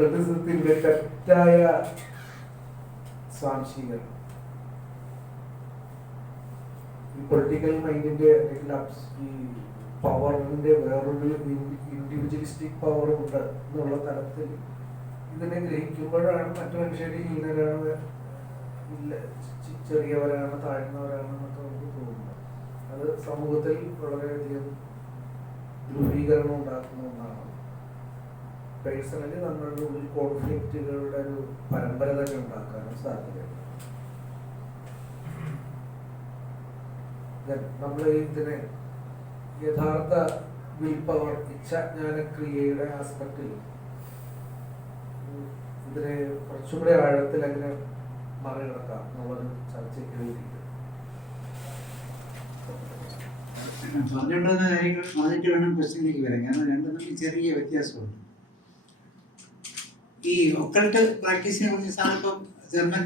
സോക്രട്ടിസത്തിന്റെ തെറ്റായ സ്വാംശീകരണം. ഈ പൊളിറ്റിക്കൽ മൈൻഡിന്റെ അല്ലെങ്കിൽ പവറിന്റെ വേറൊരു ഇൻഡിവിജ്വലിസ്റ്റിക് പവർ ഉണ്ട് എന്നുള്ള തലത്തിൽ ഇതിനെ ഗ്രഹിക്കുമ്പോഴാണ് മറ്റു മനുഷ്യർ ഹീനരാണ് ഇല്ല ചെറിയവരാണ് താഴ്ന്നവരാണ് എന്നൊക്കെ നമുക്ക് തോന്നുന്നത്. അത് സമൂഹത്തിൽ വളരെയധികം ധ്രുവീകരണം ഉണ്ടാക്കുന്ന ഒന്നാണ്. പേഴ്സണലി നമ്മളുടെ ഉള്ളിൽ കോൺഫ്ലിക്റ്റുകളുടെ ഒരു പരമ്പര തന്നെ ഉണ്ടാക്കാനും സാധ്യതയുണ്ട്. നമ്മൾ ഇതിനെ യഥാർത്ഥ വിൽ പവർ ഇച്ഛാജ്ഞാനക്രിയയുടെ ആസ്പെക്റ്റിൽ ഇതിനെ കുറച്ചുകൂടെ ആഴത്തിൽ എങ്ങനെ മറികടക്കാം എന്നുള്ളത് ചർച്ച വേണ്ടിയിട്ട്. പറഞ്ഞുകൊണ്ടുവന്ന കാര്യങ്ങൾ വന്നിട്ട് വേണം ക്വസ്റ്റ്യനിലേക്ക് വരാം. കാരണം രണ്ടും തമ്മിൽ ചെറിയ വ്യത്യാസമുണ്ട്. ഈ ഒക്കൾട്ട് പ്രാക്ടീസിനെ കുറിച്ച് സാറിപ്പം ജർമ്മൻ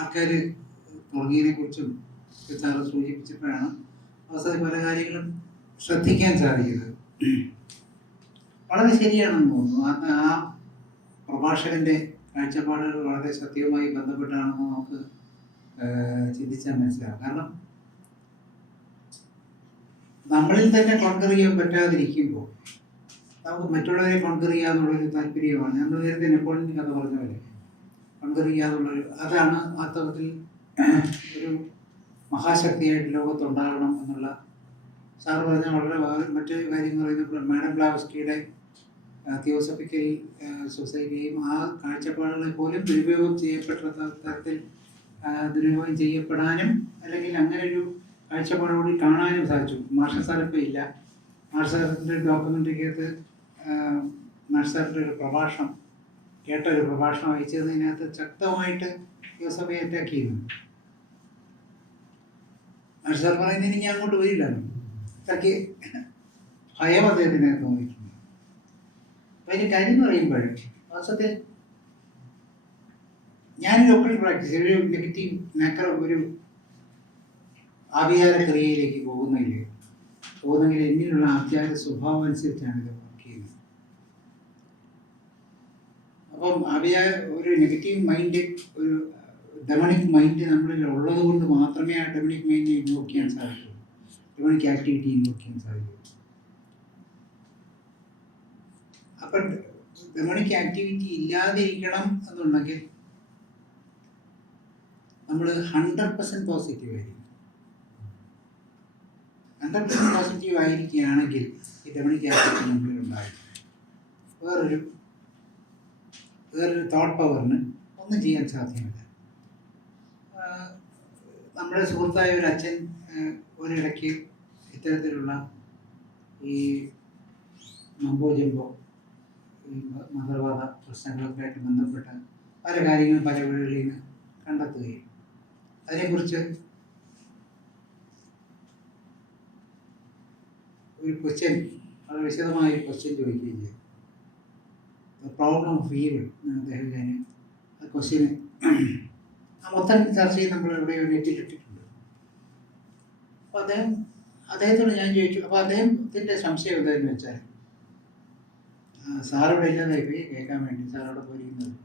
ആൾക്കാർ തുടങ്ങിയതിനെ കുറിച്ചും സാറ് സൂചിപ്പിച്ചപ്പോഴാണ് അവസാനം പല കാര്യങ്ങളും ശ്രദ്ധിക്കാൻ സാധിക്കുന്നത് വളരെ ശരിയാണെന്ന് തോന്നുന്നു. ആ പ്രഭാഷകന്റെ കാഴ്ചപ്പാടുകൾ വളരെ സത്യവുമായി ബന്ധപ്പെട്ടാണെന്ന് നമുക്ക് ചിന്തിച്ചാൽ മനസ്സിലാവും കാരണം നമ്മളിൽ തന്നെ കോൺകർ ചെയ്യാൻ പറ്റാതിരിക്കുമ്പോൾ മറ്റുള്ളവരെ കോൺകർ ചെയ്യാന്നുള്ളൊരു താല്പര്യമാണ്. നമ്മൾ നേരത്തെ നെപ്പോളിയൻ കഥ പറഞ്ഞ പോലെ. ചെയ്യാന്നുള്ളൊരു അതാണ് വാസ്തവത്തിൽ ഒരു മഹാശക്തിയായിട്ട് ലോകത്തുണ്ടാകണം എന്നുള്ള സാർ പറഞ്ഞ വളരെ മറ്റു കാര്യങ്ങൾ പറയുന്നത് മാഡം ബ്ലാവസ്കിയുടെ തിയോസഫിക്കൽ സൊസൈറ്റിയും ആ കാഴ്ചപ്പാടുകളെ പോലും ദുരുപയോഗം ചെയ്യപ്പെട്ട തരത്തിൽ ദുരുപയോഗം ചെയ്യപ്പെടാനും അല്ലെങ്കിൽ അങ്ങനെ ഒരു കാഴ്ചപ്പാടോടി കാണാനും സാധിച്ചു. മാർഷൽ സാറിപ്പോൾ ഇല്ല. മാർഷൽ സാറിന്റെ ഡോക്യുമെന്ററിക്കകത്ത് മാർഷൽ സാറിന്റെ ഒരു പ്രഭാഷണം കേട്ട ഒരു പ്രഭാഷണം അയച്ചതിനകത്ത് ശക്തമായിട്ട് യോസഫയെ അറ്റാക്ക് ചെയ്യുന്നു മാസ്റ്റർ പറയുന്നത് ഇനി ഞാൻ അങ്ങോട്ട് വരില്ല. അത്രയ്ക്ക് ഭയം അദ്ദേഹത്തിനകത്ത് തോന്നിയിട്ടുണ്ട്. അപ്പം അതിന് കാര്യം എന്ന് പറയുമ്പോൾ വാസ്തവത്തിൽ ഞാൻ ലോക്കൽ പ്രാക്ടീസ് ഒരു നെഗറ്റീവ് നക്കർ ഒരു ആഭിചാര ക്രിയയിലേക്ക് പോകുന്നതിൽ പോകുന്നെങ്കിൽ എന്നിലുള്ള ആഭിചാര സ്വഭാവം അനുസരിച്ചാണ് ഇത് വർക്ക് ചെയ്യുന്നത് അപ്പം അവയ ഒരു നെഗറ്റീവ് മൈൻഡ് ഒരു ഡെമണിക് മൈൻഡ് നമ്മളിൽ ഉള്ളത് കൊണ്ട് മാത്രമേ ആ ഡെമണിക് മൈൻഡ് ഇൻവോക്ക് ചെയ്യാൻ സാധിക്കുള്ളൂ ഡെമണിക് ആക്ടിവിറ്റി ഇൻവോക്ക് ചെയ്യാൻ സാധിക്കുള്ളൂ അപ്പം ഡെമണിക് ആക്ടിവിറ്റി ഇല്ലാതിരിക്കണം എന്നുണ്ടെങ്കിൽ നമ്മൾ ഹൺഡ്രഡ് പെർസെന്റ് പോസിറ്റീവ് ആയിരിക്കും. ഹൺഡ്രഡ് പെർസെന്റ് പോസിറ്റീവ് ആയിരിക്കുകയാണെങ്കിൽ ഈ ഡെമണിക് ആക്ടിവിറ്റി നമ്മളിൽ ഉണ്ടാകും വേറൊരു വേറൊരു തോട്ട് പവറിന് ഒന്നും ചെയ്യാൻ സാധ്യമല്ല. നമ്മുടെ സുഹൃത്തായ ഒരു അച്ഛൻ ഒരിടയ്ക്ക് ഇത്തരത്തിലുള്ള ഈ മമ്പോ ജമ്പോ ഈ മതവാദ പ്രശ്നങ്ങളൊക്കെ ആയിട്ട് ബന്ധപ്പെട്ട പല കാര്യങ്ങളും പല വീടുകളിൽ നിന്ന് കണ്ടെത്തുകയും അതിനെക്കുറിച്ച് ഒരു ക്വസ്റ്റ്യൻ വളരെ വിശദമായ ഒരു ക്വസ്റ്റ്യൻ ചോദിക്കുകയും ചെയ്തു. പ്രോബ്ലം ഓഫ് ഈവിൾ അദ്ദേഹം ഞാൻ ആ മൊത്തം ചർച്ചയിൽ നമ്മൾ ഇവിടെ നെറ്റിലിട്ടിട്ടുണ്ട് അപ്പോൾ അദ്ദേഹം അദ്ദേഹത്തോട് ഞാൻ ചോദിച്ചു അപ്പോൾ അദ്ദേഹത്തിന്റെ സംശയം എന്താണെന്ന് വെച്ചാൽ ആ, സാറിവിടെ ഇല്ലാതായി പോയി കേൾക്കാൻ വേണ്ടി സാറോട് പോയിരിക്കുന്നത്.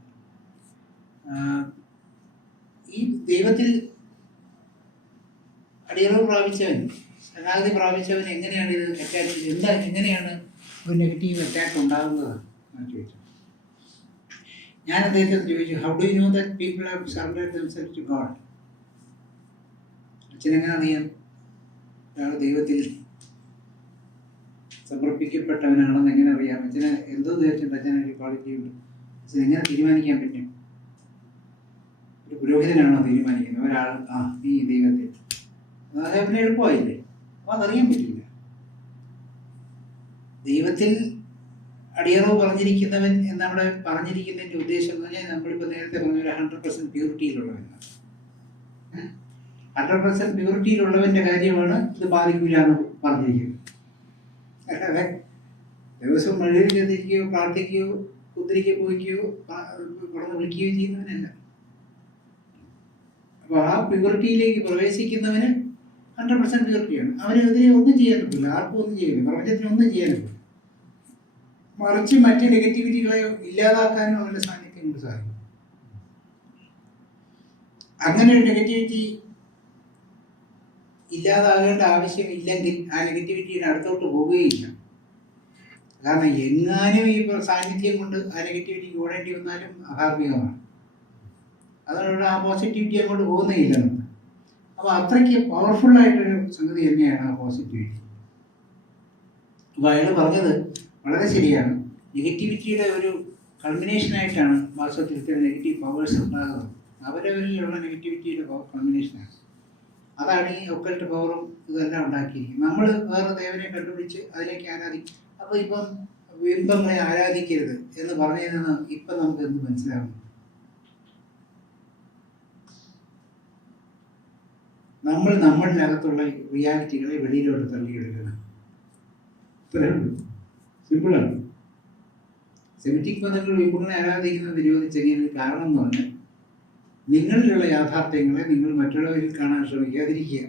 ഈ ദൈവത്തിൽ അടിയറവ് പ്രാപിച്ചവൻ ശരണാഗതി പ്രാപിച്ചവൻ എങ്ങനെയാണ് ഇത് അറ്റാക്ക് എന്താ എങ്ങനെയാണ് ഒരു നെഗറ്റീവ് അറ്റാക്ക് ഉണ്ടാകുന്നത്? ഞാൻ ചോദിച്ചു. ഞാൻ അദ്ദേഹത്തെ ചോദിച്ചു how do you know that people have surrender themselves to God അച്ഛനെങ്ങനെ അറിയാം ഒരാൾ ദൈവത്തിൽ സമർപ്പിക്കപ്പെട്ടവനാണെന്ന് എങ്ങനെ അറിയാം അച്ഛന് എന്തോ തീർച്ചയായിട്ടും അച്ഛന് ഒരു ക്വാളിറ്റി ഉണ്ട് അച്ഛൻ എങ്ങനെ തീരുമാനിക്കാൻ പറ്റും? ഒരു പുരോഹിതനാണോ തീരുമാനിക്കുന്നത്? ഒരാൾ ആ നീ ദൈവത്തിൽ. അദ്ദേഹത്തിന് എളുപ്പമായില്ലേ? അപ്പോൾ അതറിയാൻ പറ്റില്ല. ദൈവത്തിൽ അടിയറവ് പറഞ്ഞിരിക്കുന്നവൻ എന്നവിടെ പറഞ്ഞിരിക്കുന്നതിന്റെ ഉദ്ദേശം എന്ന് പറഞ്ഞാൽ നമ്മളിപ്പോൾ നേരത്തെ പറഞ്ഞ ഒരു ഹൺഡ്രഡ് പെർസെന്റ് പ്യൂരിറ്റിയിലുള്ളവനാണ് ഹൺഡ്രഡ് പെർസെന്റ് പ്യൂരിറ്റിയിലുള്ളവന്റെ കാര്യമാണ് ഇത് ബാധിക്കില്ല എന്ന് പറഞ്ഞിരിക്കുന്നത്. അല്ലാതെ ദിവസം മഴയിൽ ചെന്നിരിക്കുകയോ പ്രാർത്ഥിക്കുകയോ കുത്തിരിക്ക് പോയിക്കുകയോ പുറത്ത് വിളിക്കുകയോ ചെയ്യുന്നവനല്ല. അപ്പോൾ ആ പ്യൂരിറ്റിയിലേക്ക് പ്രവേശിക്കുന്നവന് ഹൺഡ്രഡ് പെർസെന്റ് പ്യൂരിറ്റിയാണ് അവനെതിരെ ഒന്നും ചെയ്യാൻ പറ്റില്ല. ആർക്കും ഒന്നും ചെയ്യില്ല. പ്രപഞ്ചത്തിന് ഒന്നും ചെയ്യാൻ പറ്റില്ല. മറിച്ച് മറ്റ് നെഗറ്റിവിറ്റികളെ ഇല്ലാതാക്കാനും അവരുടെ സാന്നിധ്യം കൊണ്ട് സാധിക്കും അങ്ങനെ ഒരു നെഗറ്റിവിറ്റി ഇല്ലാതാകേണ്ട ആവശ്യമില്ലെങ്കിൽ ആ നെഗറ്റിവിറ്റിയുടെ അടുത്തോട്ട് പോവുകയില്ല. കാരണം എങ്ങാനും ഈ സാന്നിധ്യം കൊണ്ട് ആ നെഗറ്റിവിറ്റിക്ക് ഓടേണ്ടി വന്നാലും അധാർമികമാണ്. അതുകൊണ്ട് ആ പോസിറ്റിവിറ്റി അങ്ങോട്ട് പോകുന്നേയില്ല നമുക്ക്. അപ്പോൾ അത്രയ്ക്ക് പവർഫുള്ളായിട്ടൊരു സംഗതി തന്നെയാണ് ആ പോസിറ്റിവിറ്റി അപ്പോൾ അയാൾ പറഞ്ഞത് വളരെ ശരിയാണ്. നെഗറ്റിവിറ്റിയുടെ ഒരു കൾമിനേഷനായിട്ടാണ് വാസ്തവത്തിൽ ഇത്തരം നെഗറ്റീവ് പവേഴ്സ് ഉണ്ടാകുന്നത്. അവരവരിലുള്ള നെഗറ്റിവിറ്റിയുടെ കൾമിനേഷനാണ് അതാണ് ഈ ഒക്കൽട്ട് പവറും ഇതെല്ലാം ഉണ്ടാക്കിയിരിക്കുന്നത്. നമ്മൾ വേറെ ദേവനെ കണ്ടുപിടിച്ച് അതിലേക്ക് ആരാധിക്കും അപ്പോൾ ഇപ്പം ബിംബങ്ങളെ ആരാധിക്കരുത് എന്ന് പറഞ്ഞതിൽ ഇപ്പം നമുക്ക് എന്ത് മനസ്സിലാകും? നമ്മൾ നമ്മളിനകത്തുള്ള റിയാലിറ്റികളെ വെളിയിലോട്ട് തള്ളിയെടുക്കണം. ഇത്രയേ ഉള്ളൂ. സിമ്പിളാണ്. സെമിറ്റിക് പദങ്ങൾ ബിംബങ്ങളെ ആരാധിക്കുന്നത് നിരോധിച്ചതിന് കാരണം എന്ന് പറഞ്ഞാൽ നിങ്ങളിലുള്ള യാഥാർത്ഥ്യങ്ങളെ നിങ്ങൾ മറ്റുള്ളവരിൽ കാണാൻ ശ്രമിക്കാതിരിക്കുക.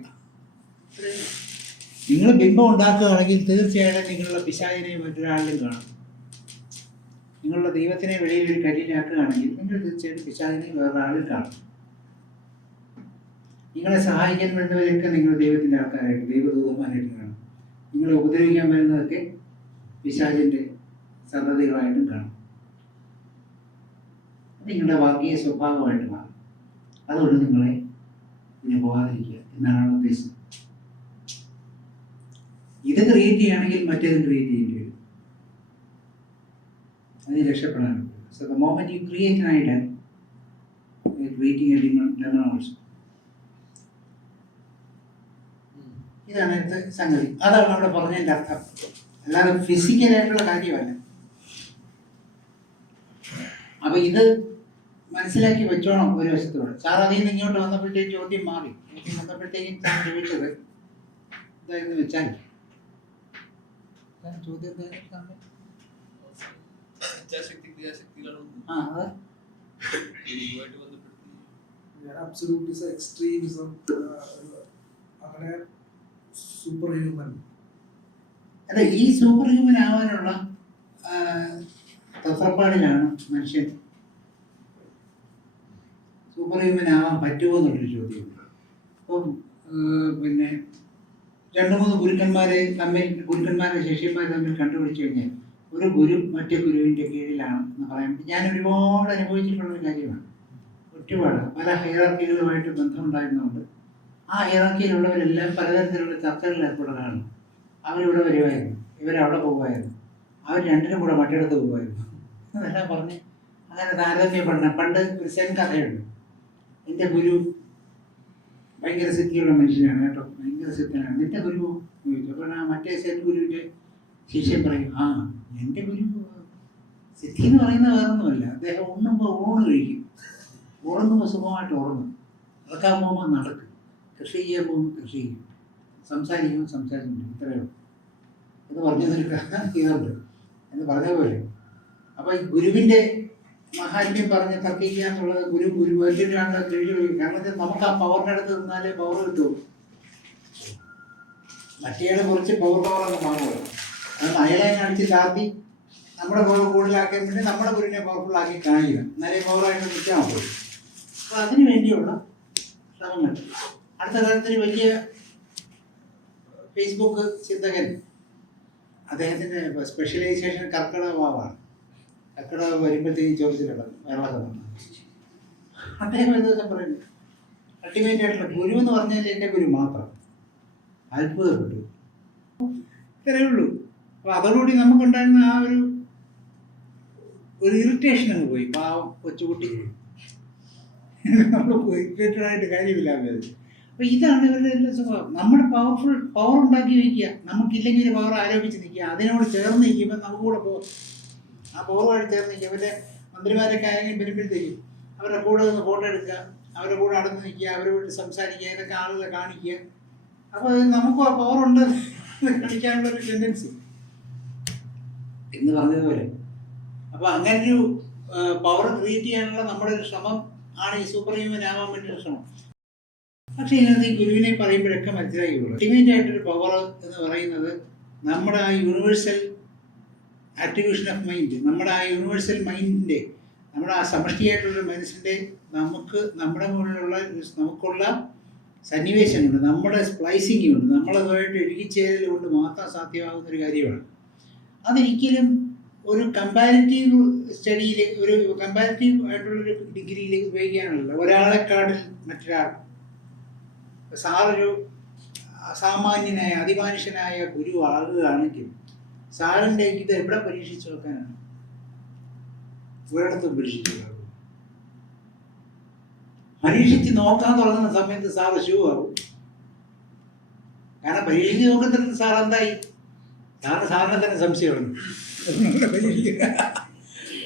നിങ്ങൾ ബിംബം ഉണ്ടാക്കുകയാണെങ്കിൽ തീർച്ചയായിട്ടും നിങ്ങളുടെ പിശാചിനെ മറ്റൊരാളിലും കാണും. നിങ്ങളുടെ ദൈവത്തിനെ വെളിയിൽ ഒരു കല്ലിലാക്കുകയാണെങ്കിൽ നിങ്ങൾ തീർച്ചയായിട്ടും പിശാചിനെ വേറൊരാളിൽ കാണും. നിങ്ങളെ സഹായിക്കാൻ വരുന്നവരൊക്കെ നിങ്ങൾ ദൈവത്തിന്റെ ആൾക്കാരായിട്ട് ദൈവദൂതന്മാരായിട്ട് കാണും. നിങ്ങളെ ഉപദ്രവിക്കാൻ വരുന്നതൊക്കെ പിശാചിന്റെ സന്തതികളായിട്ടും കാണും. നിങ്ങളുടെ വർഗീയ സ്വഭാവമായിട്ട് മാറും. അതുകൊണ്ട് നിങ്ങളെ ഇതിന് പോകാതിരിക്കുക എന്നാണ് ഉദ്ദേശം. ഇത് ക്രിയേറ്റ് ചെയ്യുകയാണെങ്കിൽ മറ്റേതും ക്രിയേറ്റ് ചെയ്യേണ്ടി വരും. അതിന് രക്ഷപ്പെടാനുണ്ട്. So the moment you create demon ഇതാണ് അടുത്ത സംഗതി. അതാണ് അവിടെ പറഞ്ഞതിന്റെ അർത്ഥം. അല്ലാതെ ഫിസിക്കലായിട്ടുള്ള കാര്യമല്ല. അപ്പൊ ഇത് മനസ്സിലാക്കി വെച്ചോണം ഒരു വശത്തോട്. സാർ അതിൽ നിന്ന് ഇങ്ങോട്ട് വന്നപ്പോഴത്തേക്ക് ചോദ്യം മാറി. എനിക്ക് വന്നപ്പോഴത്തേക്കും സാർ ചോദിച്ചത് ഇതായിരുന്നു വെച്ചാൽ? ചോദ്യം എന്തായിരുന്നു അങ്ങനെ സൂപ്പർ ഹ്യൂമൻ അല്ല ഈ സൂപ്പർ ഹ്യൂമൻ ആവാനുള്ള തത്രപ്പാടിലാണ് മനുഷ്യൻ സൂപ്പർ ഹ്യൂമൻ ആവാൻ പറ്റുമോ എന്നുള്ളൊരു ചോദ്യം അപ്പം പിന്നെ രണ്ട് മൂന്ന് ഗുരുക്കന്മാരെ തമ്മിൽ ഗുരുക്കന്മാരെ ശിഷ്യന്മാരെ തമ്മിൽ കണ്ടുപിടിച്ചു കഴിഞ്ഞാൽ ഒരു ഗുരു മറ്റേ ഗുരുവിന്റെ കീഴിലാണ് എന്ന് പറയാൻ ഞാൻ ഒരുപാട് അനുഭവിച്ചിട്ടുള്ള ഒരു കാര്യമാണ്. ഒരുപാട് പല ഹൈറാർക്കികളുമായിട്ട് ബന്ധമുണ്ടായിരുന്നുണ്ട് ആ ഹൈറാർക്കിയിലുള്ളവരെല്ലാം പലതരത്തിലുള്ള ചർച്ചകളിൽ ഏർപ്പെടുന്നതാണ് അവരിവിടെ വരുമായിരുന്നു ഇവരവിടെ പോകുമായിരുന്നു അവർ രണ്ടിനും കൂടെ മറ്റിടത്ത് പോകുമായിരുന്നു അതെല്ലാം പറഞ്ഞ് അങ്ങനെ താരതമ്യം പഠനം പണ്ട് ഒരു സെൻ കഥയുണ്ട്. എന്റെ ഗുരു ഭയങ്കര സിദ്ധിയുള്ള മനുഷ്യനാണ് കേട്ടോ. ഭയങ്കര സിദ്ധനാണ് നിന്റെ ഗുരു ചോദിച്ചു. അപ്പോൾ ആ മറ്റേ സെൻ ഗുരുവിന്റെ ശിഷ്യൻ പറയും ആ എന്റെ ഗുരു സിദ്ധി എന്ന് പറയുന്നത് വേറൊന്നുമല്ല. അദ്ദേഹം ഉണ്ണുമ്പോൾ ഊണ് കഴിക്കും. ഉറങ്ങുമ്പോൾ സുഖമായിട്ട് ഉറങ്ങും. നടക്കാൻ പോകുമ്പോൾ നടക്കും. കൃഷി ചെയ്യാൻ പോകുമ്പോൾ കൃഷി ചെയ്യും. സംസാരിക്കുമ്പോൾ സംസാരിക്കും ഇത്രയേ എന്ന് പറഞ്ഞതിൽ ഇതുണ്ട്. എന്ന് പറഞ്ഞ പോലെ. അപ്പൊ ഈ ഗുരുവിന്റെ മഹാത്മ്യം പറഞ്ഞ് തർക്കിക്കുക എന്നുള്ളത് ഗുരു ഗുരു വലിയൊരാളുടെ കാരണം നമുക്ക് ആ പവറിന്റെ അടുത്ത് നിന്നാലേ പവർ കിട്ടൂ. മറ്റേയാളെ കുറച്ച് പവർ പവർ അങ്ങ് അത് അയാളെ കാണിച്ച് താത്തി നമ്മുടെ പവർ കൂടുതലാക്കാൻ വേണ്ടി നമ്മുടെ ഗുരുവിനെ പവർഫുൾ ആക്കി കാണിക്കുക. എന്നാലേ പവറായിട്ട് നിൽക്കാൻ പറ്റും. അപ്പോൾ അതിനു വേണ്ടിയുള്ള ശ്രമങ്ങൾ. അടുത്ത കാലത്തിന് വലിയ ഫേസ്ബുക്ക് ചിന്തകൻ അദ്ദേഹത്തിന്റെ സ്പെഷ്യലൈസേഷൻ കർക്കിടക ഭാവമാണ് കർക്കിടക വരുമ്പോഴത്തേക്കും ചോദിച്ചിട്ടുള്ള വെള്ളം അദ്ദേഹം ഒരു ദിവസം പറയുന്നു അൾട്ടിമേറ്റ് ആയിട്ടുള്ള ഗുരു എന്ന് പറഞ്ഞാൽ എന്റെ ഗുരു മാത്രം. അത്ഭുതപ്പെട്ടു. ഇത്രയേ ഉള്ളൂ. അപ്പോൾ അതോടുകൂടി നമുക്കുണ്ടായിരുന്ന ആ ഒരു ഒരു ഇറിറ്റേഷൻ അങ്ങ് പോയി. പാവം കൊച്ചുകുട്ടി. നമ്മൾ ഇറിറ്റേറ്റഡ് ആയിട്ട് കാര്യമില്ല അവരത് അപ്പോൾ ഇതാണ് ഇവരുടെ സ്വഭാവം. നമ്മൾ പവർഫുൾ പവർ ഉണ്ടാക്കി വെക്കുക. നമുക്കില്ലെങ്കിൽ പവർ ആരോപിച്ച് നിൽക്കുക. അതിനോട് ചേർന്ന് നിൽക്കുമ്പോൾ നമുക്ക് കൂടെ പോകും ആ പവറുമായിട്ട് ചേർന്ന് നിൽക്കുക. പിന്നെ മന്ത്രിമാരൊക്കെ ആരെങ്കിലും വരുമ്പോഴത്തേക്കും അവരുടെ കൂടെ നിന്ന് ഫോട്ടോ എടുക്കുക. അവരുടെ കൂടെ അടുത്ത് നിൽക്കുക. അവരോട് സംസാരിക്കുക. ഇതൊക്കെ ആളുകളെ കാണിക്കുക. അപ്പോൾ നമുക്കും ആ പവറുണ്ട് കാണിക്കാനുള്ള ഒരു ടെൻഡൻസി എന്ന് പറഞ്ഞതുപോലെ. അപ്പോൾ അങ്ങനൊരു പവർ ക്രിയേറ്റ് ചെയ്യാനുള്ള നമ്മുടെ ഒരു ശ്രമം ആണ് ഈ സൂപ്പർ ഹ്യൂമൻ ആവാൻ വേണ്ടിയുള്ള ശ്രമം. പക്ഷേ ഇതിനകത്ത് ഈ ഗുരുവിനെ പറയുമ്പോഴൊക്കെ മനസ്സിലാക്കിയുള്ളൂ അൾട്ടിമേറ്റ് ആയിട്ടൊരു പവർ എന്ന് പറയുന്നത് നമ്മുടെ ആ യൂണിവേഴ്സൽ ആക്ടിവേഷൻ ഓഫ് മൈൻഡ് നമ്മുടെ ആ യൂണിവേഴ്സൽ മൈൻഡിന്റെ നമ്മുടെ ആ സമഷ്ടിയായിട്ടുള്ള മനസ്സിന്റെ നമുക്ക് നമ്മുടെ മുകളിലുള്ള നമുക്കുള്ള സന്നിവേശമുണ്ട് നമ്മുടെ സ്പ്ലൈസിംഗ് ഉണ്ട് നമ്മളതുമായിട്ട് ഇഴുകിച്ചേരൽ കൊണ്ട് മാത്രം സാധ്യമാകുന്ന ഒരു കാര്യമാണ്. അതൊരിക്കലും ഒരു കമ്പാരിറ്റീവ് സ്റ്റഡിയിൽ ഒരു കമ്പാരിറ്റീവ് ആയിട്ടുള്ളൊരു ഡിഗ്രിയിലേക്ക് ഉപയോഗിക്കാനുള്ള ഒരാളെക്കാട്ടിൽ മറ്റൊരാൾ സാറൊരു അസാമാന്യനായ അതിമാനുഷ്യനായ ഗുരു ആകുകയാണെങ്കിൽ സാറിന്റെ ഇത് എവിടെ പരീക്ഷിച്ച് നോക്കാനാണ്? ഒരിടത്തും പരീക്ഷിച്ചു പരീക്ഷിച്ച് നോക്കാൻ തുടങ്ങുന്ന സമയത്ത് സാറ് ഷൂ കാരണം പരീക്ഷിച്ച് നോക്കുന്നിടത്ത് സാർ എന്തായി? സാറിന് സാറിനെ തന്നെ സംശയമാണ്.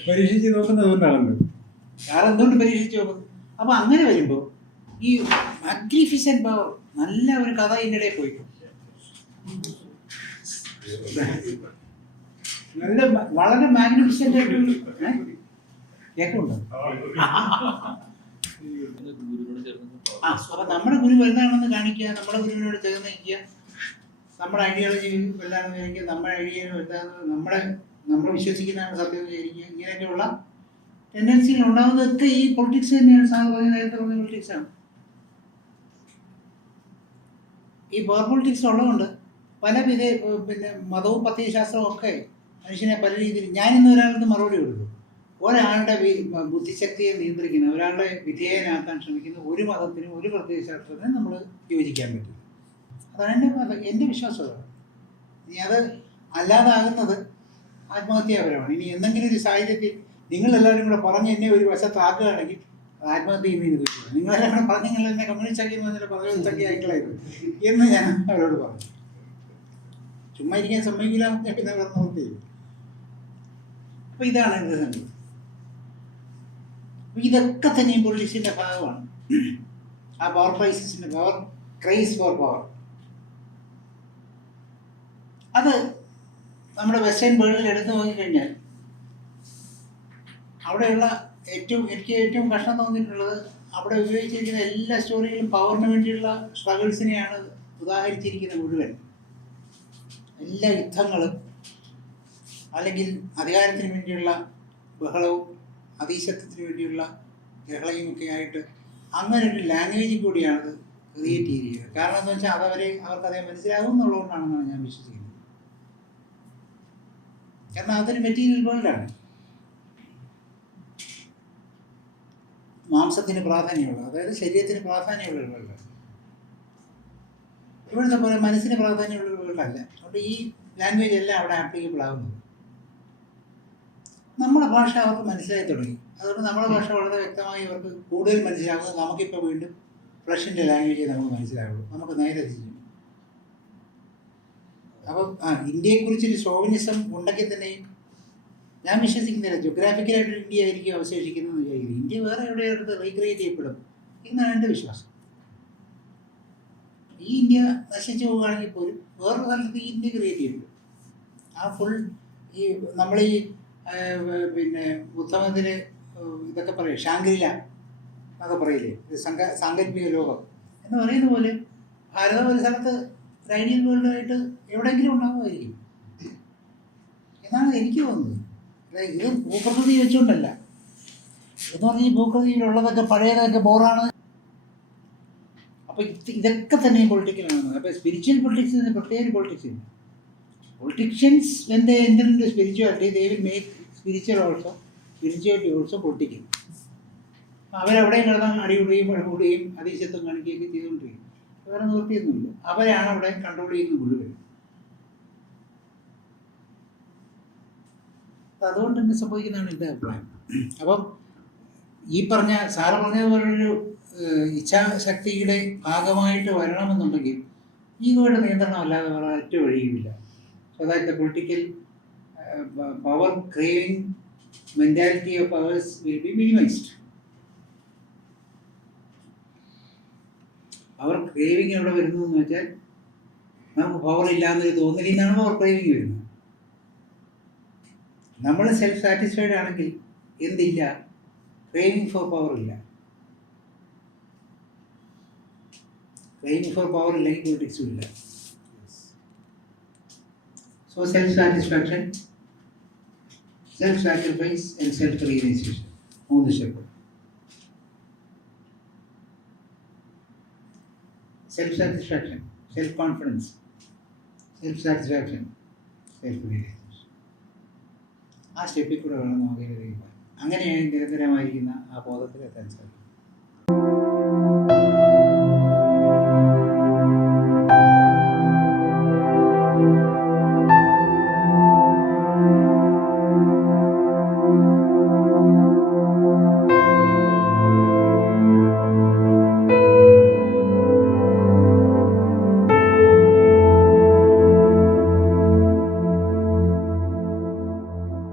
പരീക്ഷിച്ച് നോക്കുന്നത് കൊണ്ടാണല്ലോ. സാർ എന്തുകൊണ്ട് പരീക്ഷിച്ച് നോക്കുന്നത്? അപ്പോൾ അങ്ങനെ വരുമ്പോൾ ഈ മാഗ്നിഫിസന്റ് പവർ നല്ല ഒരു കഥ ഇതിന്റെ ഇടയിൽ പോയി നല്ല വളരെ മാഗ്നിഫിസന്റ് ആയിട്ട്? കേൾക്കുന്നുണ്ടോ അപ്പൊ നമ്മുടെ ഗുരു വലുതാണെന്ന് കാണിക്കുക നമ്മുടെ ഗുരുവിനോട് ചേർന്ന് നിൽക്കുക. നമ്മുടെ ഐഡിയോളജി വലുതാണെന്ന് ചോദിക്കുക നമ്മുടെ ഐഡിയ വലുതാണെന്ന് നമ്മുടെ നമ്മൾ വിശ്വസിക്കുന്നതാണ് സത്യം വിചാരിക്കുക. ഇങ്ങനെയൊക്കെയുള്ള ടെൻഡൻസികൾ ഉണ്ടാകുന്നതൊക്കെ ഈ പൊളിറ്റിക്സ് തന്നെയാണ്. സാർ പറഞ്ഞ നേരത്തെ പറഞ്ഞ പൊളിറ്റിക്സ് ആണ് ഈ പവർ പൊളിറ്റിക്സ് ഉള്ളതുകൊണ്ട് പല വിധ പിന്നെ മതവും പ്രത്യയശാസ്ത്രവും ഒക്കെ മനുഷ്യനെ പല രീതിയിൽ ഞാനിന്ന് ഒരാൾക്ക് മറുപടി കൊടുക്കും ഒരാളുടെ ബുദ്ധിശക്തിയെ നിയന്ത്രിക്കുന്ന ഒരാളുടെ വിധേയനാക്കാൻ ശ്രമിക്കുന്ന ഒരു മതത്തിനും ഒരു പ്രത്യയശാസ്ത്രത്തിനും നമ്മൾ യോജിക്കാൻ പറ്റില്ല അതാണ് എന്റെ മതം എന്റെ വിശ്വാസം അതാണ്. ഇനി അത് അല്ലാതാകുന്നത് ആത്മഹത്യാപരമാണ്. ഇനി എന്തെങ്കിലും ഒരു സാഹചര്യത്തിൽ നിങ്ങളെല്ലാവരും കൂടെ പറഞ്ഞ് എന്നെ ഒരു വശത്താക്കുകയാണെങ്കിൽ നിങ്ങൾ എന്നെ എന്ന് ഞാൻ അവരോട് പറഞ്ഞു. ചുമ്മാ ഇരിക്കാൻ സമ്മതിക്കില്ല പിന്നെ പറഞ്ഞ നിർത്തി. അപ്പോൾ ഇതാണ് എന്റെ സംഗതി. ഇതൊക്കെ തന്നെയും പൊളിറ്റിക്സിന്റെ ഭാഗമാണ്. ആ പവർ ക്രൈസിന്റെ പവർ ക്രൈസ് ഫോർ പവർ അത് നമ്മുടെ വെസ്റ്റേൺ വേൾഡിൽ എടുത്തു നോക്കിക്കഴിഞ്ഞാൽ അവിടെയുള്ള ഏറ്റവും എനിക്ക് ഏറ്റവും കഷ്ടം തോന്നിയിട്ടുള്ളത് അവിടെ ഉപയോഗിച്ചിരിക്കുന്ന എല്ലാ സ്റ്റോറികളും പവറിന് വേണ്ടിയുള്ള സ്ട്രഗിൾസിനെയാണ് ഉദാഹരിച്ചിരിക്കുന്നത് മുഴുവൻ. എല്ലാ യുദ്ധങ്ങളും അല്ലെങ്കിൽ അധികാരത്തിന് വേണ്ടിയുള്ള ബഹളവും അതീശത്വത്തിന് വേണ്ടിയുള്ള ബഹളയും ഒക്കെ ആയിട്ട് അങ്ങനെ ഒരു ലാംഗ്വേജിൽ കൂടിയാണ് ക്രിയേറ്റ് ചെയ്തിരിക്കുന്നത്. കാരണം എന്താ വെച്ചാൽ അതവരെ അവർക്കതേ മനസ്സിലാകും എന്നുള്ളതുകൊണ്ടാണെന്നാണ് ഞാൻ വിശ്വസിക്കുന്നത്. കാരണം അതൊരു മെറ്റീരിയൽ വേൾഡാണ് മാംസത്തിന് പ്രാധാന്യമുള്ള അതായത് ശരീരത്തിന് പ്രാധാന്യമുള്ള വേൾഡാണ് ഇവിടുത്തെ പോലെ മനസ്സിന് പ്രാധാന്യമുള്ള വേൾഡല്ല അതുകൊണ്ട് ഈ ലാംഗ്വേജ് എല്ലാം അവിടെ ആപ്ലിക്കബിൾ ആകുന്നത് നമ്മുടെ ഭാഷ അവർക്ക് മനസ്സിലായി തുടങ്ങി. അതുകൊണ്ട് നമ്മുടെ ഭാഷ വളരെ വ്യക്തമായി അവർക്ക് കൂടുതൽ മനസ്സിലാകുന്നത് നമുക്കിപ്പോൾ വീണ്ടും റഷ്യന്റെ ലാംഗ്വേജ് നമുക്ക് മനസ്സിലാവുള്ളൂ. നമുക്ക് നേരെ തിരിച്ചു അപ്പം ആ ഇന്ത്യയെക്കുറിച്ചൊരു ഷോവിനിസം ഉണ്ടെങ്കിൽ തന്നെയും ഞാൻ വിശ്വസിക്കുന്നില്ല. ജോഗ്രാഫിക്കലായിട്ട് ഇന്ത്യ ആയിരിക്കും അവശേഷിക്കുന്നത് വിചാരിക്കുന്നു. ഇന്ത്യ വേറെ എവിടെയെടുത്ത് റീക്രിയേറ്റ് ചെയ്യപ്പെടും. എന്നാണ് എന്റെ വിശ്വാസം. ഈ ഇന്ത്യ നശിച്ചു പോവുകയാണെങ്കിൽ പോലും വേറൊരു സ്ഥലത്ത് ഈ ഇന്ത്യ ക്രിയേറ്റ് ചെയ്യപ്പെടും. ആ ഫുൾ ഈ നമ്മൾ ഈ പിന്നെ ബുദ്ധമതത്തിൽ ഇതൊക്കെ പറയും. ഷാങ്കരില എന്നൊക്കെ പറയില്ലേ? സംഘ സങ്ക സാങ്കല്പിക ലോകം. എന്ന് പറയുന്ന പോലെ ഭാരതം ഒരു സ്ഥലത്ത് ഐഡിയൽ വേൾഡായിട്ട് എവിടെയെങ്കിലും ഉണ്ടാകുമായിരിക്കും എന്നാണ് എനിക്ക് തോന്നുന്നത്. ഇത് ഭൂപ്രകൃതി വെച്ചുകൊണ്ടല്ല എന്ന് പറഞ്ഞാൽ ഈ ഭൂപ്രകൃതിയിലുള്ളതൊക്കെ പഴയതൊക്കെ ബോറാണ്. അപ്പോൾ ഇതൊക്കെ തന്നെ പൊളിറ്റിക്കലാണ് അപ്പോൾ സ്പിരിച്വൽ പൊളിറ്റിക്സ് പ്രത്യേക പൊളിറ്റിക്സ് ഉണ്ട്. Politicians into spirituality? They will make spiritual also spirituality also political. അവരവിടെയും കിടന്ന് അടികൂടുകയും വഴക്കൂടുകയും അതീശത്വം കാണിക്കുകയൊക്കെ ചെയ്തുകൊണ്ടിരിക്കും വേറെ നിവൃത്തിയൊന്നുമില്ല അവരാണ് അവിടെ കൺട്രോൾ ചെയ്യുന്നത് മുഴുവൻ. അതുകൊണ്ട് തന്നെ സംഭവിക്കുന്നതാണ് എന്റെ അഭിപ്രായം. അപ്പം ഈ പറഞ്ഞ സാറ് പറഞ്ഞതുപോലൊരു ഇച്ഛാശക്തിയുടെ ഭാഗമായിട്ട് വരണമെന്നുണ്ടെങ്കിൽ ഈഗോയുടെ നിയന്ത്രണം അല്ലാതെ വേറെ ഒറ്റ വഴിയുമില്ല. അതായത് political power political mentality of powers will be minimized. Power craving എവിടെ വരുന്നതെന്ന് വെച്ചാൽ നമുക്ക് പവർ ഇല്ലാന്നൊരു തോന്നലിൽ നിന്നാണ് പവർ ക്രേവിങ് വരുന്നത്. നമ്മൾ സെൽഫ് സാറ്റിസ്ഫൈഡ് ആണെങ്കിൽ എന്തില്ല ക്രേവിങ് ഫോർ പവർ ഇല്ല ക്രേവിങ് ഫോർ പവർ ഇല്ലെങ്കിൽ പൊളിറ്റിക്സും ഇല്ല So self-satisfaction self sacrifice and self realisation മൂന്ന് step self satisfaction self confidence self satisfaction self realisation ആ സ്റ്റെപ്പിൽ കൂടെ വേണം നമുക്ക് ഇതിലേക്ക് പോകാൻ അങ്ങനെയാണ് നിരന്തരമായിരിക്കുന്ന ആ ബോധത്തിലെത്താൻ സാധിക്കും